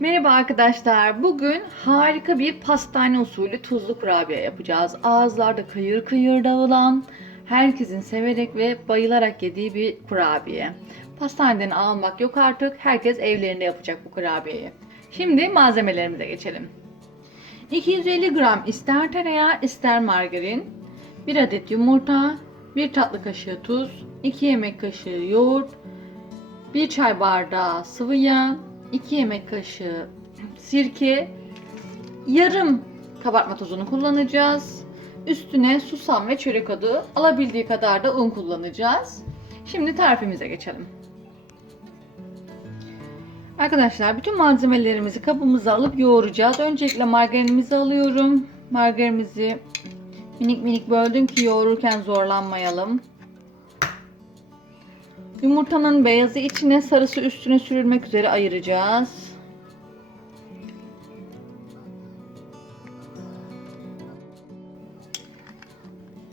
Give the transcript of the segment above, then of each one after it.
Merhaba arkadaşlar. Bugün harika bir pastane usulü tuzlu kurabiye yapacağız. Ağızlarda kıyır kıyır dağılan, herkesin severek ve bayılarak yediği bir kurabiye. Pastaneden almak yok artık. Herkes evlerinde yapacak bu kurabiyeyi. Şimdi malzemelerimize geçelim. 250 gram ister tereyağı ister margarin, 1 adet yumurta, 1 tatlı kaşığı tuz, 2 yemek kaşığı yoğurt, 1 çay bardağı sıvı yağ, 2 yemek kaşığı sirke, yarım kabartma tozunu kullanacağız. Üstüne susam ve çörek otu, alabildiği kadar da un kullanacağız. Şimdi tarifimize geçelim. Arkadaşlar bütün malzemelerimizi kabımıza alıp yoğuracağız. Öncelikle margarinimizi alıyorum. Margarinimizi minik minik böldüm ki yoğururken zorlanmayalım. Yumurtanın beyazı içine, sarısı üstüne sürülmek üzere ayıracağız.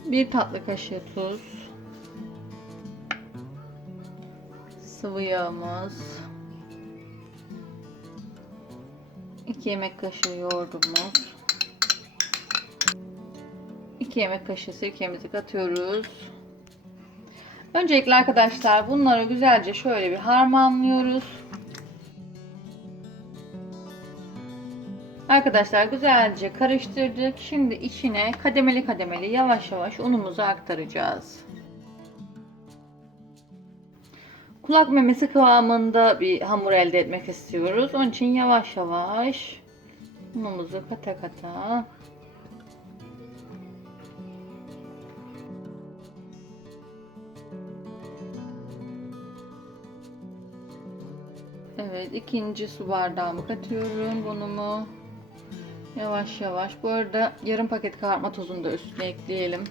Bir tatlı kaşığı tuz. Sıvı yağımız. 2 yemek kaşığı yoğurdumuz. 2 yemek kaşığı sirkemizi katıyoruz. Öncelikle arkadaşlar bunları güzelce şöyle bir harmanlıyoruz. Arkadaşlar güzelce karıştırdık. Şimdi içine kademeli kademeli yavaş yavaş unumuzu aktaracağız. Kulak memesi kıvamında bir hamur elde etmek istiyoruz. Onun için yavaş yavaş unumuzu kata kata Evet ikinci su bardağımı katıyorum bunumu. Yavaş yavaş. Bu arada yarım paket kabartma tozunu da üstüne ekleyelim.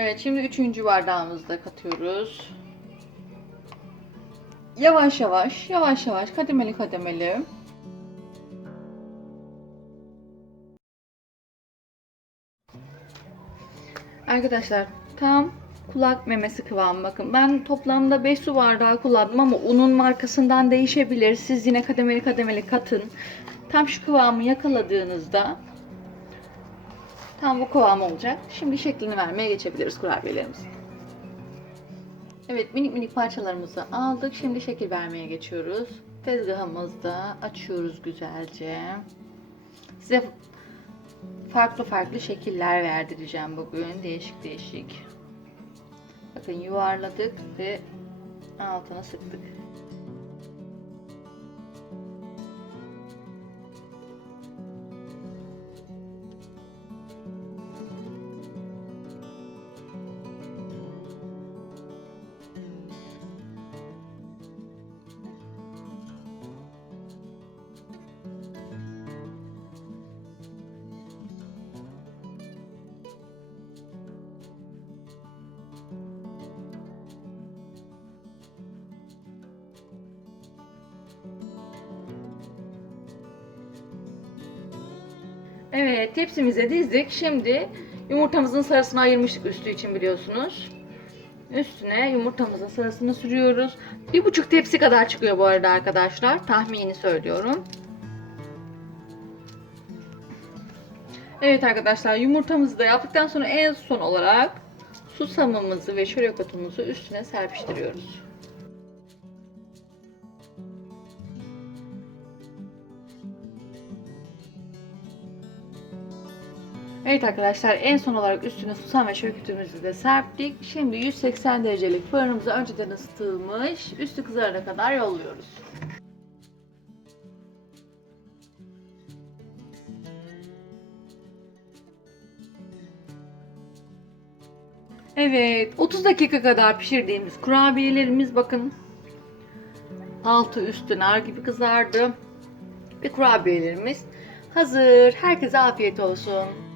Evet şimdi üçüncü bardağımızı da katıyoruz. Yavaş yavaş, yavaş yavaş, kademeli kademeli. Arkadaşlar tam kulak memesi kıvamı bakın. Ben toplamda 5 su bardağı kullandım ama unun markasından değişebilir. Siz yine kademeli kademeli katın. Tam şu kıvamı yakaladığınızda tam bu kıvam olacak. Şimdi şeklini vermeye geçebiliriz kurabiyelerimizi. Evet minik minik parçalarımızı aldık. Şimdi şekil vermeye geçiyoruz. Tezgahımızda açıyoruz güzelce. Size farklı farklı şekiller verdireceğim bugün. Değişik değişik. Bakın yuvarladık ve altına sıktık. Evet tepsimize dizdik. Şimdi yumurtamızın sarısını ayırmıştık üstü için biliyorsunuz. Üstüne yumurtamızın sarısını sürüyoruz. Bir buçuk tepsi kadar çıkıyor bu arada arkadaşlar. Tahmini söylüyorum. Evet arkadaşlar yumurtamızı da yaptıktan sonra en son olarak susamımızı ve çörek otumuzu üstüne serpiştiriyoruz. Evet arkadaşlar en son olarak üstüne susam ve çörekütümüzü de serptik. Şimdi 180 derecelik fırınımıza önceden ısıtılmış üstü kızarana kadar yolluyoruz. Evet 30 dakika kadar pişirdiğimiz kurabiyelerimiz bakın altı üstü nar gibi kızardı. Ve kurabiyelerimiz hazır. Herkese afiyet olsun.